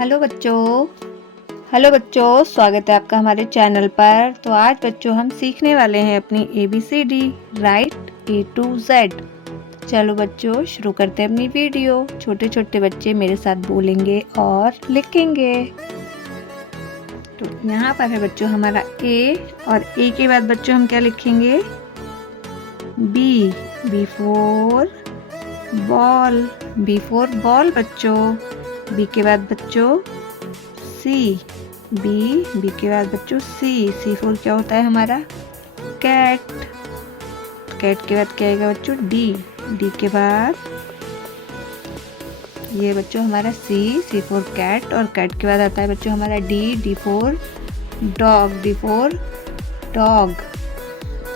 Hello बच्चों, स्वागत है आपका हमारे चैनल पर। तो आज बच्चों हम सीखने वाले हैं अपनी ABCD right A to Z। चलो बच्चों शुरू करते हैं अपनी वीडियो। छोटे छोटे बच्चे मेरे साथ बोलेंगे और लिखेंगे। तो यहाँ पर है बच्चों हमारा A, और A के बाद बच्चों हम क्या लिखेंगे? B for ball, B for ball बच्चों। B के बाद बच्चों बी के बाद बच्चों सी फॉर क्या होता है हमारा? कैट। कैट के बाद क्या आएगा बच्चों? डी के बाद ये बच्चों हमारा सी फॉर कैट, और कैट के बाद आता है बच्चों हमारा डी फॉर डॉग।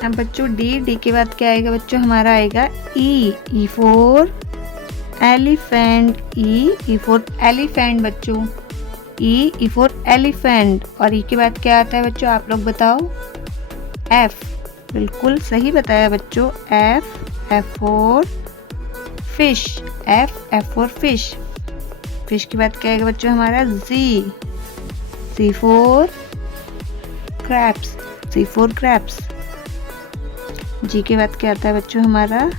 अब बच्चों डी के बाद क्या आएगा बच्चों? हमारा आएगा E for elephant. E for elephant बच्चों। E for elephant. और ई के बाद क्या आता है बच्चों? आप लोग बताओ। एफ। बिल्कुल सही बताया बच्चों। F for fish. F for fish. Fish के बाद क्या आएगा बच्चों हमारा? सी फॉर क्रैप्स। जी के बाद क्या आता है बच्चों हमारा?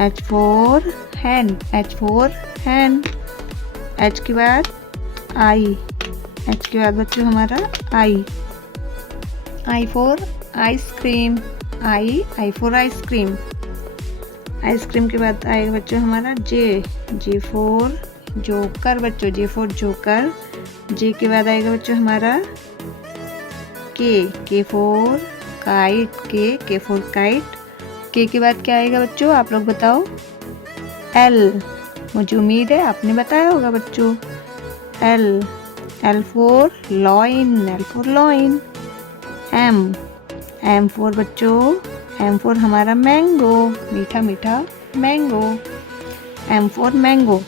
H for hen. एच के बाद बच्चों हमारा I for ice cream. I for ice cream. Ice cream के बाद आएगा बच्चों हमारा जे फॉर जोकर बच्चों। J for joker. जे के बाद आएगा बच्चों हमारा के फॉर काइट। के फॉर काइट। के बाद क्या आएगा बच्चों? आप लोग बताओ। एल। मुझे उम्मीद है आपने बताया होगा बच्चों। L for lion. M for बच्चों, एम फॉर हमारा मैंगो। मीठा mango. M for mango.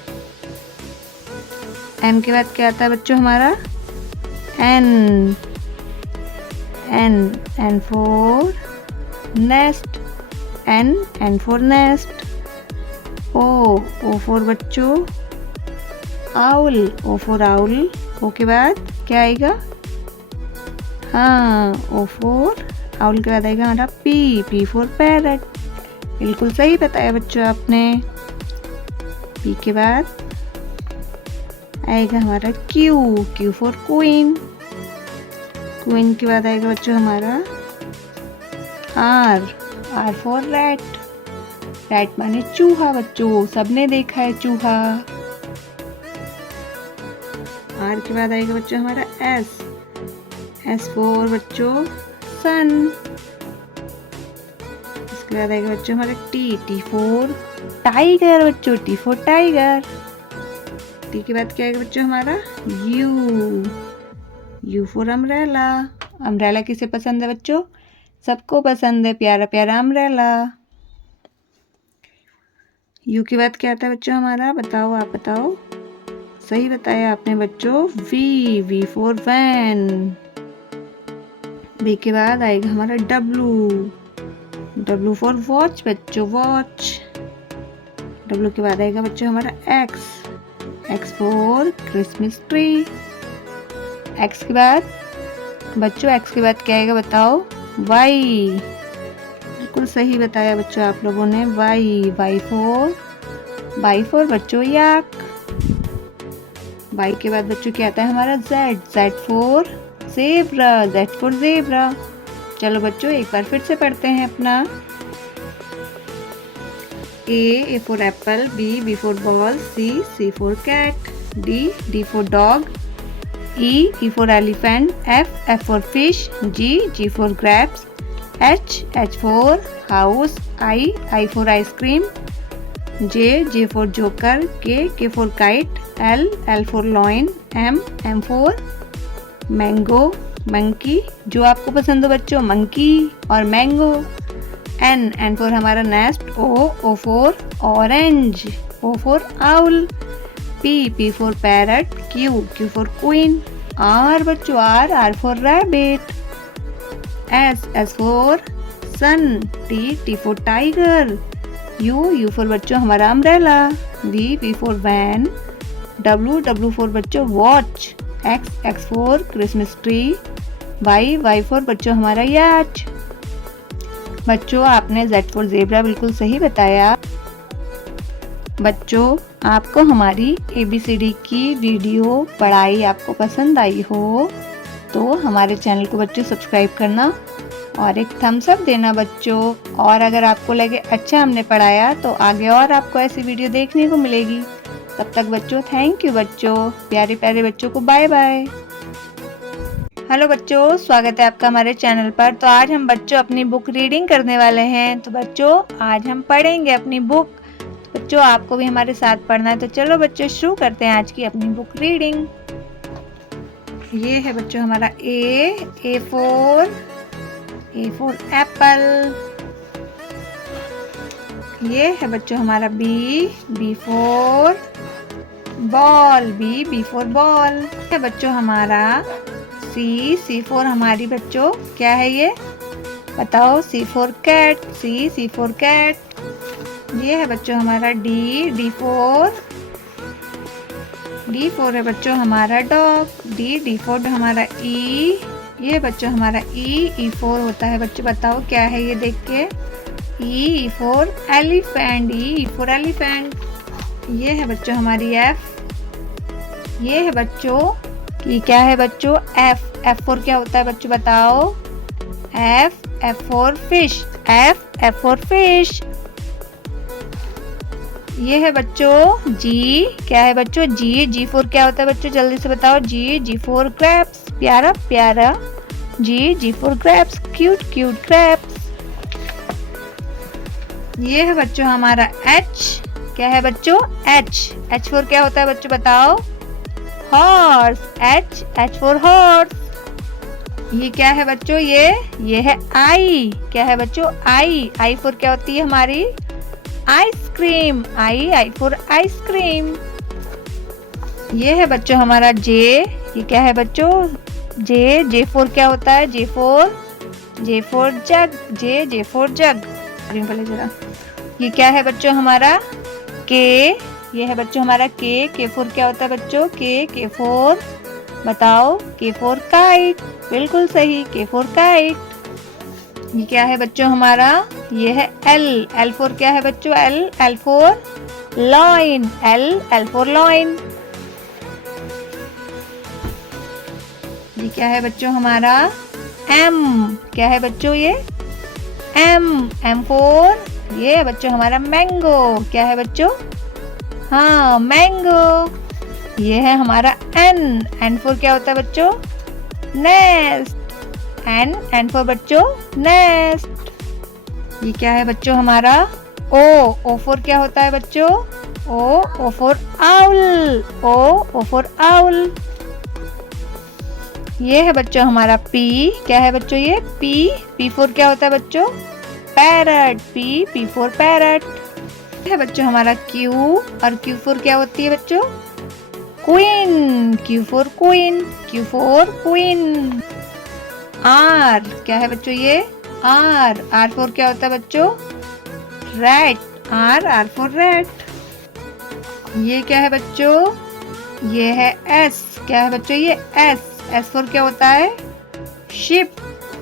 M के बाद क्या आता है बच्चों हमारा? N for nest. N for nest. O for बच्चों owl. O for owl. O के बाद क्या आएगा? हाँ, ओ फॉर आउल के बाद आएगा हमारा पी फॉर पैरट। बिल्कुल सही बताया बच्चों आपने। पी के बाद आएगा हमारा क्यू फॉर क्वीन। क्वीन के बाद आएगा बच्चों हमारा आर फॉर रैट माने चूहा बच्चों। सबने देखा है चूहा। आर के बाद आएगा बच्चों हमारा एस फॉर बच्चों सन। इसके बाद आएगा बच्चों हमारा टी फॉर टाइगर बच्चों। T for tiger. टी के बाद क्या आएगा बच्चों हमारा? You for umbrella. अम्ब्रेला किसे पसंद है बच्चों? सबको पसंद है प्यारा प्यारा अम्ब्रेला। यू के बाद क्या आता है बच्चों हमारा? बताओ, आप बताओ। सही बताया आपने बच्चों। We for van. बी के बाद आएगा हमारा डब्लू फॉर वॉच बच्चों। वॉच। डब्लू के बाद आएगा बच्चों हमारा x for Christmas tree. X के बाद क्या आएगा बताओ? वाई। बिल्कुल सही बताया बच्चों आप लोगों ने। वाई फॉर बच्चों याक। वाई के बाद बच्चों क्या आता है हमारा? Z for zebra. चलो बच्चों एक बार फिर से पढ़ते हैं अपना। A for apple. B for ball. C for cat. D for dog. E for elephant. F for fish. G for grapes. H for house। I for ice cream। J for joker। K for kite। L for loin। M for mango monkey। जो आपको पसंद हो बच्चों, monkey और mango. N for हमारा nest. O for orange। O for owl। P for parrot। Q for queen। R बच्चों R for rabbit। S for sun। T for tiger। U for बच्चों हमारा umbrella. V for van। W for बच्चों watch, X for Christmas tree, Y for बच्चों हमारा याच। बच्चों आपने Z for zebra बिल्कुल सही बताया। बच्चों आपको हमारी ABCD की वीडियो पढ़ाई आपको पसंद आई हो तो हमारे चैनल को बच्चों सब्सक्राइब करना और एक थम्स अप देना बच्चों। और अगर आपको लगे अच्छा हमने पढ़ाया तो आगे और आपको ऐसी वीडियो देखने को मिलेगी। तब तक बच्चों थैंक यू बच्चों, प्यारे प्यारे बच्चों को बाय बाय। हेलो बच्चों, स्वागत है आपका हमारे चैनल पर। तो आज हम बच्चों अपनी बुक रीडिंग करने वाले हैं। तो बच्चों आज हम पढ़ेंगे अपनी बुक। तो बच्चों आपको भी हमारे साथ पढ़ना है, तो चलो बच्चों शुरू करते हैं आज की अपनी बुक रीडिंग। ये है बच्चों हमारा ए फॉर एप्पल। ये है बच्चों हमारा B for ball, B for ball. है बच्चों हमारा सी फॉर हमारी बच्चों क्या है ये बताओ? C for cat, C for cat. ये है बच्चों हमारा डी फॉर है बच्चों हमारा डॉग, डी फॉर हमारा ई। ये बच्चों हमारा ई फॉर होता है बच्चों, बताओ क्या है ये देख के? ई for elephant, E for elephant. ये है बच्चों हमारी एफ। ये है बच्चों ये क्या है बच्चों? एफ फॉर क्या होता है बच्चों बताओ? F for fish, F for fish. ये है बच्चों जी, क्या है बच्चों? जी फॉर क्या होता है बच्चों? जल्दी से बताओ। जी फॉर ग्रेप्स, प्यारा प्यारा। जी फॉर ग्रेप्स, क्यूट ग्रेप्स। ये है बच्चों हमारा एच। क्या है बच्चों? एच फॉर क्या होता है बच्चों बताओ? Horse, H for horse. ये क्या है बच्चों? ये है आई। क्या है बच्चों? आई फॉर क्या होती है हमारी? Ice cream, I for ice cream. ये है बच्चों हमारा जे। ये क्या है बच्चों? जे फॉर क्या होता है? J for jug, J for jug. पहले जरा ये क्या है बच्चों हमारा? के। ये है बच्चों हमारा के फॉर क्या होता है बच्चों? के फॉर बताओ? के फॉर काइट, बिल्कुल सही, के फॉर काइट। ये क्या है बच्चों हमारा? ये है एल फॉर क्या है बच्चों? L for lion, L for lion. ये क्या है बच्चों हमारा? एम। क्या है बच्चों ये? एम फॉर ये है बच्चों हमारा मैंगो। क्या है बच्चों? हाँ मैंगो। ये है हमारा एन फॉर क्या होता है बच्चों? नेस्ट, एन फॉर बच्चों नेस्ट। ये क्या है बच्चों हमारा? ओ फॉर क्या होता है बच्चों? O for owl, O for owl. ये है बच्चों हमारा पी। क्या है बच्चों ये? पी फॉर क्या होता है बच्चों? Parrot, P for parrot. है बच्चों हमारा क्यू, और क्यू फॉर क्या होती है बच्चों? Queen, Q for queen. R. क्या है बच्चों ये? आर फॉर क्या होता है बच्चों? Rat, R for rat. ये क्या है बच्चों? ये है एस। क्या है बच्चों ये? एस फॉर क्या होता है? शिप,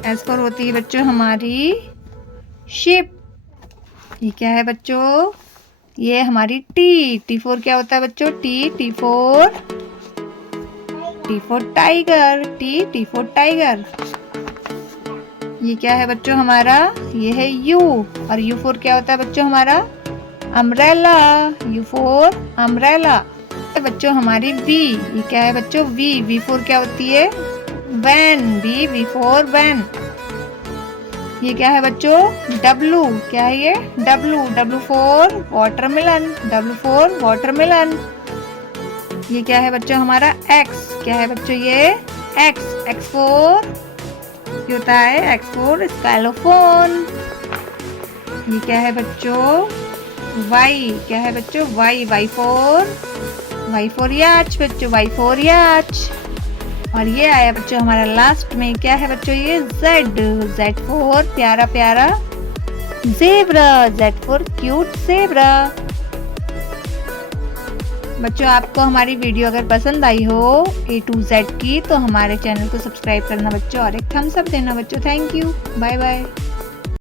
एस फॉर होती है बच्चों हमारी शिप। ये क्या है बच्चों? ये हमारी टी फॉर क्या होता है बच्चों? T for tiger, T for tiger. ये क्या है बच्चों हमारा? ये है यू, और यू फॉर क्या होता है बच्चों हमारा? Umbrella, you for umbrella. बच्चों हमारी वी। ये क्या है बच्चों? वी फॉर क्या होती है? Van, V for van. ये क्या है बच्चों? डब्लू। क्या है ये? डब्लू फॉर वाटरमेलन, ये क्या है बच्चों हमारा? एक्स। क्या है बच्चों ये? एक्स फॉर ये होता है एक्स फॉर स्काइलोफोन। ये क्या है बच्चों? वाई। क्या है बच्चों? वाई फॉर याच बच्चों, वाई फॉर याच। और ये आया बच्चों हमारा लास्ट में, क्या है बच्चों ये? जेड फॉर प्यारा प्यारा zebra, Z for cute zebra. बच्चों आपको हमारी वीडियो अगर पसंद आई हो A to Z की तो हमारे चैनल को सब्सक्राइब करना बच्चों और एक थम्स अप देना बच्चों। Thank you, bye bye.